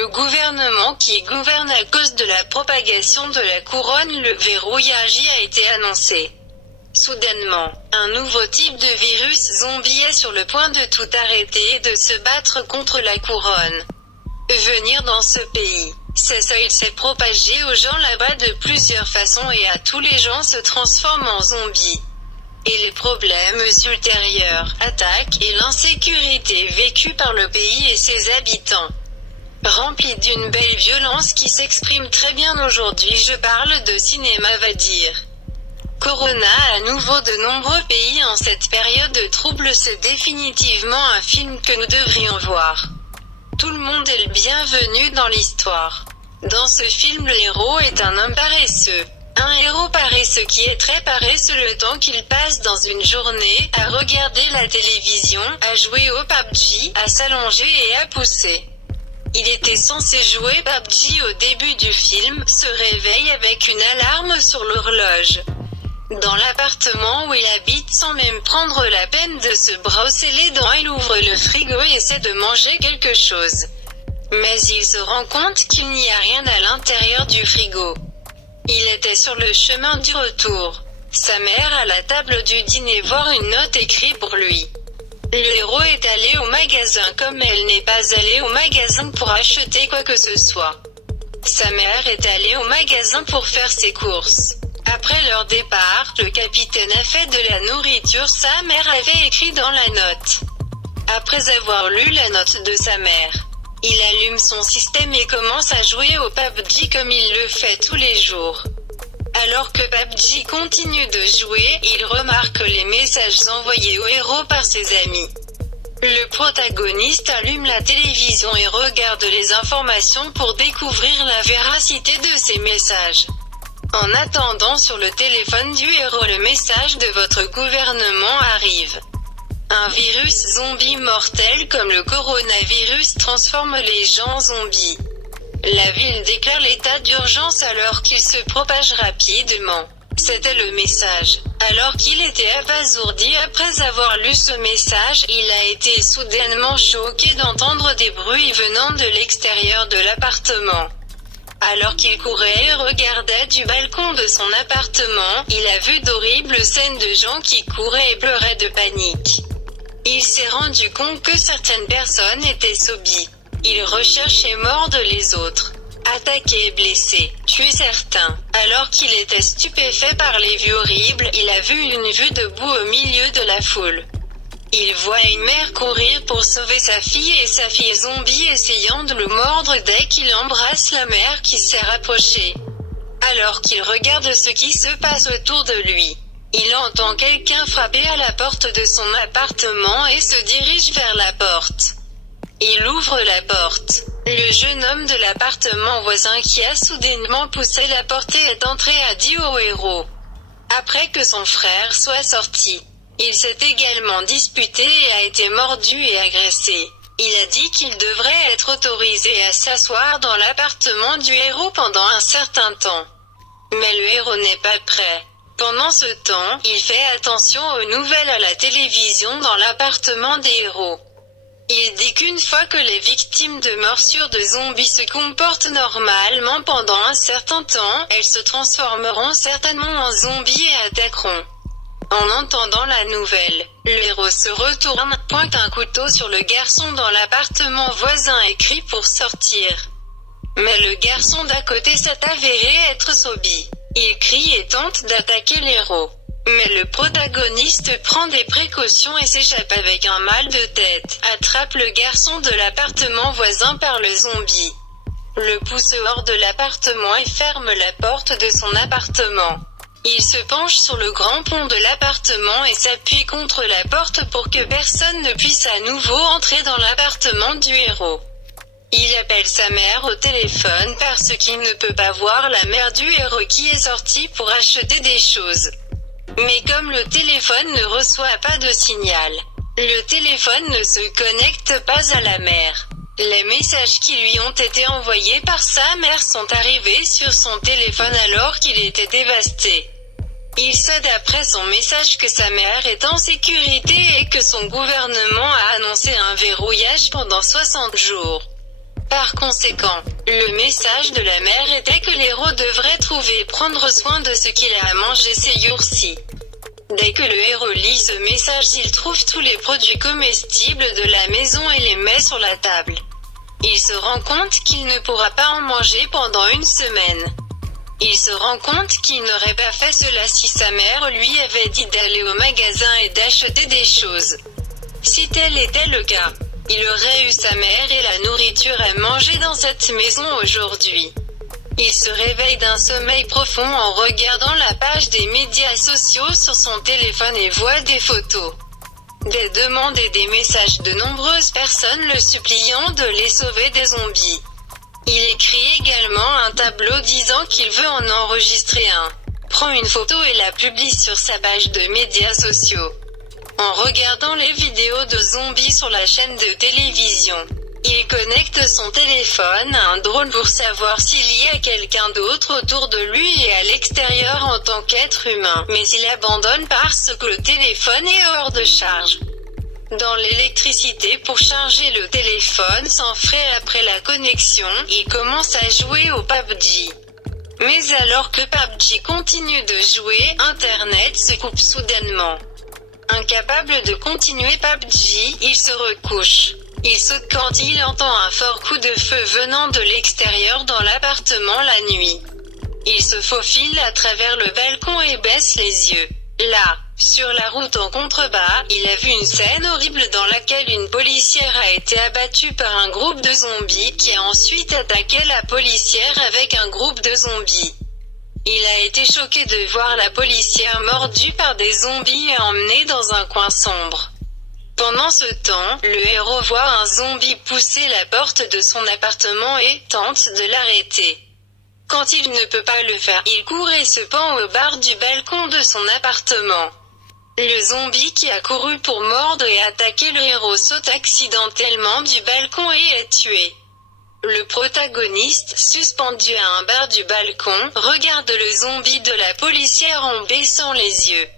Le gouvernement qui gouverne à cause de la propagation de la couronne, le verrouillage y a été annoncé. Soudainement, un nouveau type de virus zombie est sur le point de tout arrêter et de se battre contre la couronne. Venir dans ce pays, c'est ça, il s'est propagé aux gens là-bas de plusieurs façons et à tous les gens se transforment en zombies. Et les problèmes ultérieurs, attaques et l'insécurité vécue par le pays et ses habitants. Rempli d'une belle violence qui s'exprime très bien aujourd'hui, je parle de cinéma va dire. Corona à nouveau de nombreux pays en cette période de trouble, c'est définitivement un film que nous devrions voir. Tout le monde est le bienvenu dans l'histoire. Dans ce film, le héros est un homme paresseux. Un héros paresseux qui est très paresseux le temps qu'il passe dans une journée, à regarder la télévision, à jouer au PUBG, à s'allonger et à pousser. Il était censé jouer PUBG au début du film, se réveille avec une alarme sur l'horloge. Dans l'appartement où il habite, sans même prendre la peine de se brosser les dents, il ouvre le frigo et essaie de manger quelque chose. Mais il se rend compte qu'il n'y a rien à l'intérieur du frigo. Il était sur le chemin du retour. Sa mère à la table du dîner voir une note écrite pour lui. Le héros est allé au magasin comme elle n'est pas allée au magasin pour acheter quoi que ce soit. Sa mère est allée au magasin pour faire ses courses. Après leur départ, le capitaine a fait de la nourriture, sa mère avait écrit dans la note. Après avoir lu la note de sa mère, il allume son système et commence à jouer au PUBG comme il le fait tous les jours. Alors que PUBG continue de jouer, il remarque les messages envoyés au héros par ses amis. Le protagoniste allume la télévision et regarde les informations pour découvrir la véracité de ces messages. En attendant, sur le téléphone du héros, le message de votre gouvernement arrive. Un virus zombie mortel comme le coronavirus transforme les gens en zombies. La ville déclare l'état d'urgence alors qu'il se propage rapidement. C'était le message. Alors qu'il était abasourdi après avoir lu ce message, il a été soudainement choqué d'entendre des bruits venant de l'extérieur de l'appartement. Alors qu'il courait et regardait du balcon de son appartement, il a vu d'horribles scènes de gens qui couraient et pleuraient de panique. Il s'est rendu compte que certaines personnes étaient zombies. Il recherche et morde les autres. Attaquer et blesser, tuer certains. Alors qu'il était stupéfait par les vues horribles, il a vu une vue debout au milieu de la foule. Il voit une mère courir pour sauver sa fille et sa fille zombie essayant de le mordre dès qu'il embrasse la mère qui s'est rapprochée. Alors qu'il regarde ce qui se passe autour de lui, il entend quelqu'un frapper à la porte de son appartement et se dirige vers la porte. Il ouvre la porte. Le jeune homme de l'appartement voisin qui a soudainement poussé la porte et est entré a dit au héros. Après que son frère soit sorti, il s'est également disputé et a été mordu et agressé. Il a dit qu'il devrait être autorisé à s'asseoir dans l'appartement du héros pendant un certain temps. Mais le héros n'est pas prêt. Pendant ce temps, il fait attention aux nouvelles à la télévision dans l'appartement des héros. Il dit qu'une fois que les victimes de morsures de zombies se comportent normalement pendant un certain temps, elles se transformeront certainement en zombies et attaqueront. En entendant la nouvelle, le héros se retourne, pointe un couteau sur le garçon dans l'appartement voisin et crie pour sortir. Mais le garçon d'à côté s'est avéré être zombie. Il crie et tente d'attaquer l'héros. Mais le protagoniste prend des précautions et s'échappe avec un mal de tête, attrape le garçon de l'appartement voisin par le zombie, le pousse hors de l'appartement et ferme la porte de son appartement. Il se penche sur le grand pont de l'appartement et s'appuie contre la porte pour que personne ne puisse à nouveau entrer dans l'appartement du héros. Il appelle sa mère au téléphone parce qu'il ne peut pas voir la mère du héros qui est sortie pour acheter des choses. Mais comme le téléphone ne reçoit pas de signal, le téléphone ne se connecte pas à la mère. Les messages qui lui ont été envoyés par sa mère sont arrivés sur son téléphone alors qu'il était dévasté. Il sait d'après son message que sa mère est en sécurité et que son gouvernement a annoncé un verrouillage pendant 60 jours. Par conséquent, le message de la mère était que l'héros devrait trouver et prendre soin de ce qu'il a à manger ces jours-ci. Dès que le héros lit ce message, il trouve tous les produits comestibles de la maison et les met sur la table. Il se rend compte qu'il ne pourra pas en manger pendant une semaine. Il se rend compte qu'il n'aurait pas fait cela si sa mère lui avait dit d'aller au magasin et d'acheter des choses. Si tel était le cas, il aurait eu sa mère et la nourriture à manger dans cette maison aujourd'hui. Il se réveille d'un sommeil profond en regardant la page des médias sociaux sur son téléphone et voit des photos, des demandes et des messages de nombreuses personnes le suppliant de les sauver des zombies. Il écrit également un tableau disant qu'il veut en enregistrer un, prend une photo et la publie sur sa page de médias sociaux. En regardant les vidéos de zombies sur la chaîne de télévision, il connecte son téléphone à un drone pour savoir s'il y a quelqu'un d'autre autour de lui et à l'extérieur en tant qu'être humain, mais il abandonne parce que le téléphone est hors de charge. Dans l'électricité pour charger le téléphone sans frais après la connexion, il commence à jouer au PUBG. Mais alors que PUBG continue de jouer, Internet se coupe soudainement. Incapable de continuer PUBG, il se recouche. Il saute quand il entend un fort coup de feu venant de l'extérieur dans l'appartement la nuit. Il se faufile à travers le balcon et baisse les yeux. Là, sur la route en contrebas, il a vu une scène horrible dans laquelle une policière a été abattue par un groupe de zombies qui a ensuite attaqué la policière avec un groupe de zombies. Il a été choqué de voir la policière mordue par des zombies et emmenée dans un coin sombre. Pendant ce temps, le héros voit un zombie pousser la porte de son appartement et tente de l'arrêter. Quand il ne peut pas le faire, il court et se pend au bas du balcon de son appartement. Le zombie qui a couru pour mordre et attaquer le héros saute accidentellement du balcon et est tué. Le protagoniste, suspendu à un bar du balcon, regarde le zombie de la policière en baissant les yeux.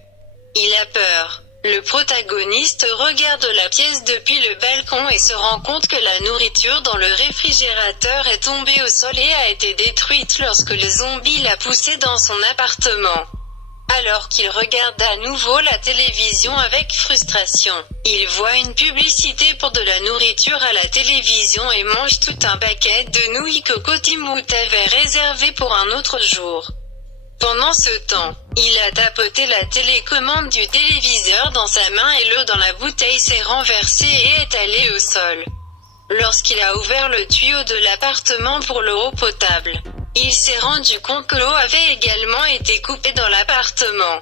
Il a peur. Le protagoniste regarde la pièce depuis le balcon et se rend compte que la nourriture dans le réfrigérateur est tombée au sol et a été détruite lorsque le zombie l'a poussé dans son appartement. Alors qu'il regarde à nouveau la télévision avec frustration, il voit une publicité pour de la nourriture à la télévision et mange tout un paquet de nouilles que Cotimout avait réservé pour un autre jour. Pendant ce temps, il a tapoté la télécommande du téléviseur dans sa main et l'eau dans la bouteille s'est renversée et est allée au sol. Lorsqu'il a ouvert le tuyau de l'appartement pour l'eau potable, il s'est rendu compte que l'eau avait également été coupée dans l'appartement.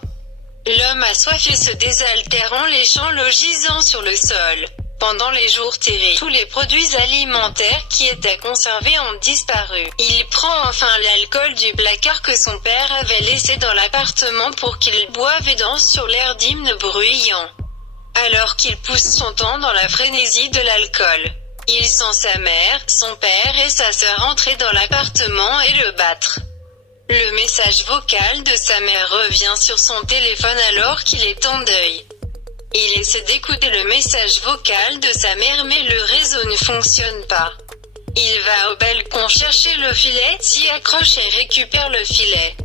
L'homme a soif et se désaltère en léchant l'eau gisant sur le sol. Pendant les jours terribles, tous les produits alimentaires qui étaient conservés ont disparu. Il prend enfin l'alcool du placard que son père avait laissé dans l'appartement pour qu'il boive et danse sur l'air d'hymne bruyant. Alors qu'il pousse son temps dans la frénésie de l'alcool, il sent sa mère, son père et sa sœur entrer dans l'appartement et le battre. Le message vocal de sa mère revient sur son téléphone alors qu'il est en deuil. Il essaie d'écouter le message vocal de sa mère mais le réseau ne fonctionne pas. Il va au balcon chercher le filet, s'y accroche et récupère le filet.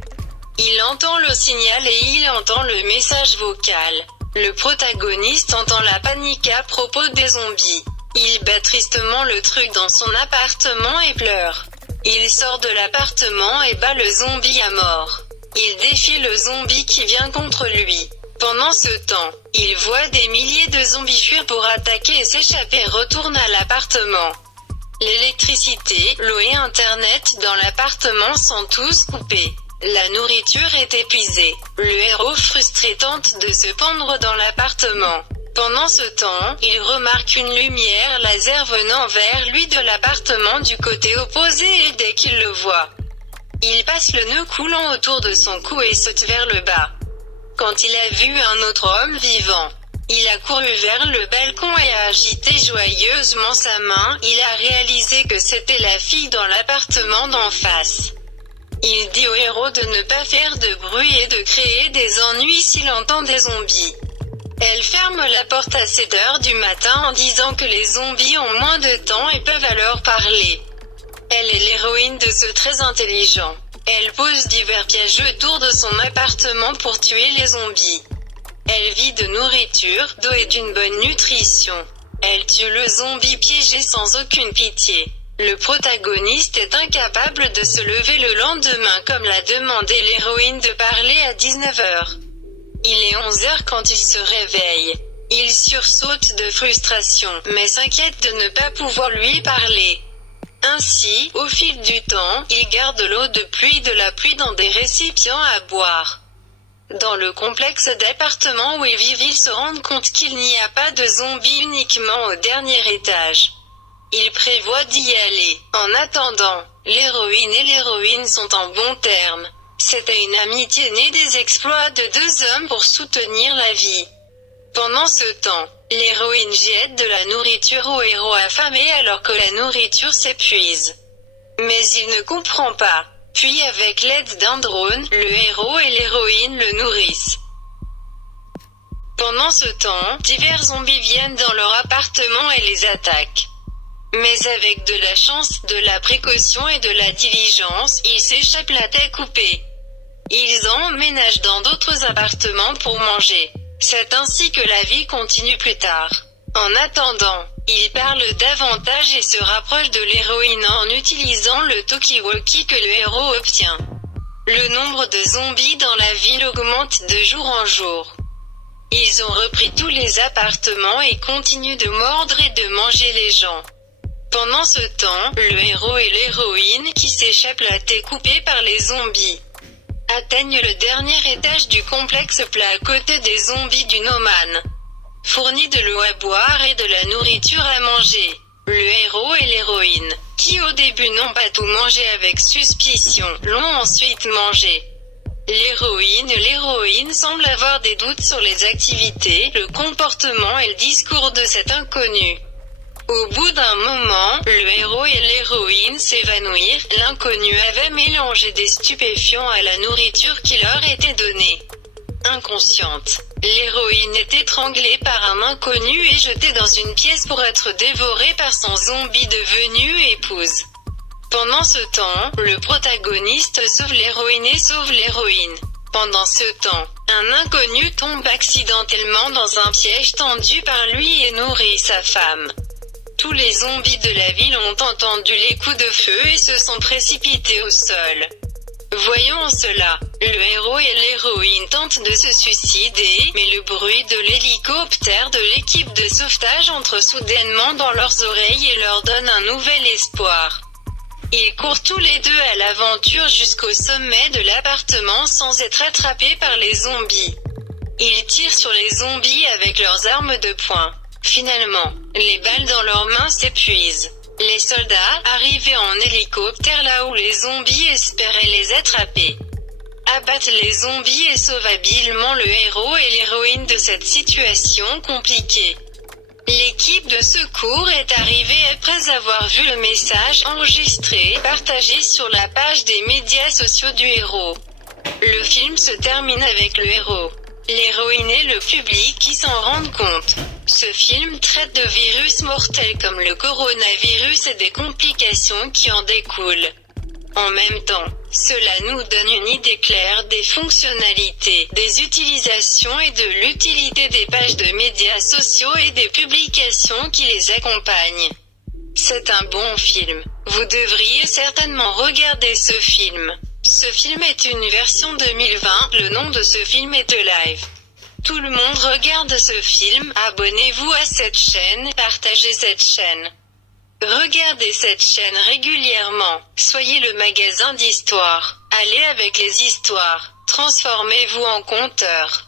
Il entend le signal et il entend le message vocal. Le protagoniste entend la panique à propos des zombies. Il bat tristement le truc dans son appartement et pleure. Il sort de l'appartement et bat le zombie à mort. Il défie le zombie qui vient contre lui. Pendant ce temps, il voit des milliers de zombies fuir pour attaquer et s'échapper et retourne à l'appartement. L'électricité, l'eau et Internet dans l'appartement sont tous coupés. La nourriture est épuisée. Le héros frustré tente de se pendre dans l'appartement. Pendant ce temps, il remarque une lumière laser venant vers lui de l'appartement du côté opposé et dès qu'il le voit, il passe le nœud coulant autour de son cou et saute vers le bas. Quand il a vu un autre homme vivant, il a couru vers le balcon et a agité joyeusement sa main. Il a réalisé que c'était la fille dans l'appartement d'en face. Il dit au héros de ne pas faire de bruit et de créer des ennuis s'il entend des zombies. Elle ferme la porte à 7 heures du matin en disant que les zombies ont moins de temps et peuvent alors parler. Elle est l'héroïne de ce très intelligent. Elle pose divers pièges autour de son appartement pour tuer les zombies. Elle vit de nourriture, d'eau et d'une bonne nutrition. Elle tue le zombie piégé sans aucune pitié. Le protagoniste est incapable de se lever le lendemain comme l'a demandé l'héroïne de parler à 19 h. Il est 11 h quand il se réveille. Il sursaute de frustration, mais s'inquiète de ne pas pouvoir lui parler. Ainsi, au fil du temps, il garde l'eau de la pluie dans des récipients à boire. Dans le complexe d'appartements où ils vivent, ils se rendent compte qu'il n'y a pas de zombies, uniquement au dernier étage. Il prévoit d'y aller. En attendant, l'héroïne et l'héroïne sont en bons termes. C'était une amitié née des exploits de deux hommes pour soutenir la vie. Pendant ce temps, l'héroïne jette de la nourriture au héros affamé alors que la nourriture s'épuise. Mais il ne comprend pas. Puis avec l'aide d'un drone, le héros et l'héroïne le nourrissent. Pendant ce temps, divers zombies viennent dans leur appartement et les attaquent. Mais avec de la chance, de la précaution et de la diligence, ils s'échappent la tête coupée. Ils emménagent dans d'autres appartements pour manger. C'est ainsi que la vie continue plus tard. En attendant, ils parlent davantage et se rapprochent de l'héroïne en utilisant le talkie-walkie que le héros obtient. Le nombre de zombies dans la ville augmente de jour en jour. Ils ont repris tous les appartements et continuent de mordre et de manger les gens. Pendant ce temps, le héros et l'héroïne qui s'échappent la tête coupée par les zombies atteignent le dernier étage du complexe plat à côté des zombies du No Man. Fournis de l'eau à boire et de la nourriture à manger. Le héros et l'héroïne, qui au début n'ont pas tout mangé avec suspicion, l'ont ensuite mangé. L'héroïne semble avoir des doutes sur les activités, le comportement et le discours de cet inconnu. Au bout d'un moment, le héros et l'héroïne s'évanouirent. L'inconnu avait mélangé des stupéfiants à la nourriture qui leur était donnée. Inconsciente, l'héroïne est étranglée par un inconnu et jetée dans une pièce pour être dévorée par son zombie devenu épouse. Pendant ce temps, le protagoniste sauve l'héroïne et sauve l'héroïne. Pendant ce temps, un inconnu tombe accidentellement dans un piège tendu par lui et nourrit sa femme. Tous les zombies de la ville ont entendu les coups de feu et se sont précipités au sol. Voyant cela, le héros et l'héroïne tentent de se suicider, mais le bruit de l'hélicoptère de l'équipe de sauvetage entre soudainement dans leurs oreilles et leur donne un nouvel espoir. Ils courent tous les deux à l'aventure jusqu'au sommet de l'appartement sans être attrapés par les zombies. Ils tirent sur les zombies avec leurs armes de poing. Finalement, les balles dans leurs mains s'épuisent. Les soldats, arrivés en hélicoptère là où les zombies espéraient les attraper, abattent les zombies et sauvent habilement le héros et l'héroïne de cette situation compliquée. L'équipe de secours est arrivée après avoir vu le message enregistré, partagé sur la page des médias sociaux du héros. Le film se termine avec le héros, l'héroïne et le public qui s'en rendent compte. Ce film traite de virus mortels comme le coronavirus et des complications qui en découlent. En même temps, cela nous donne une idée claire des fonctionnalités, des utilisations et de l'utilité des pages de médias sociaux et des publications qui les accompagnent. C'est un bon film. Vous devriez certainement regarder ce film. Ce film est une version 2020, le nom de ce film est Alive. Tout le monde regarde ce film, abonnez-vous à cette chaîne, partagez cette chaîne. Regardez cette chaîne régulièrement, soyez le magasin d'histoire. Allez avec les histoires, transformez-vous en conteur.